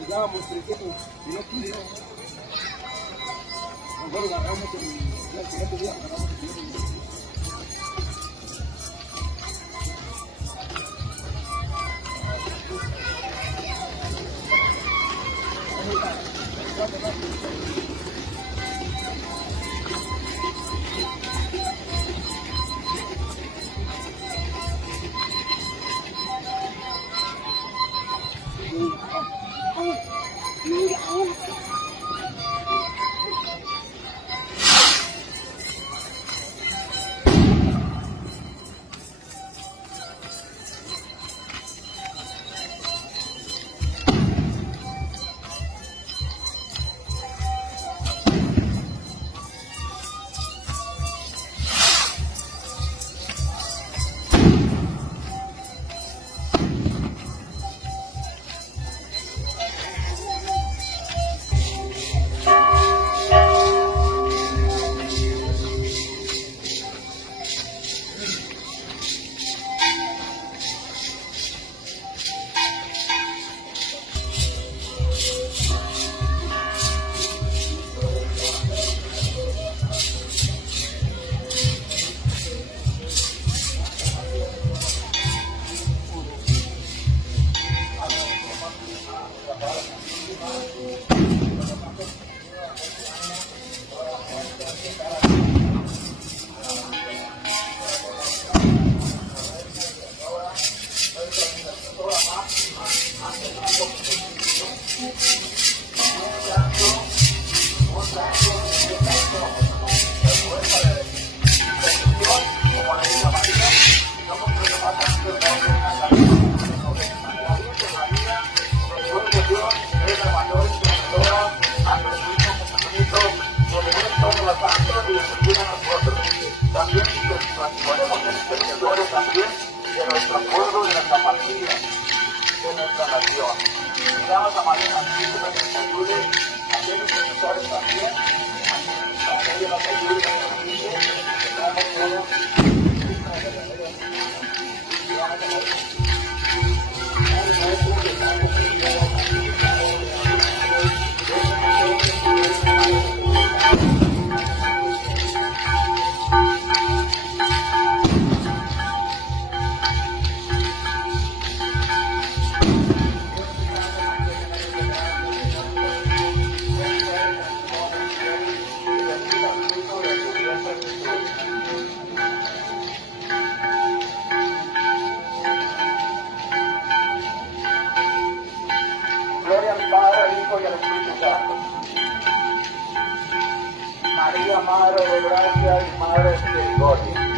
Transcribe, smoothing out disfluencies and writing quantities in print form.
Llegábamos 300 y no 15. Nosotros agarramos el siguiente día, agarramos el siguiente día. También podemos ser servidores también de nuestro pueblo, de nuestra familia, de nuestra nación. Damos a María Santísima que nos ayude, a aquellos profesores también, a que ella nos ayude, a que nos ayude, que podamos todos. Gloria al Padre, al Hijo y al Espíritu Santo. María, Madre de Gracia y Madre de Misericordia.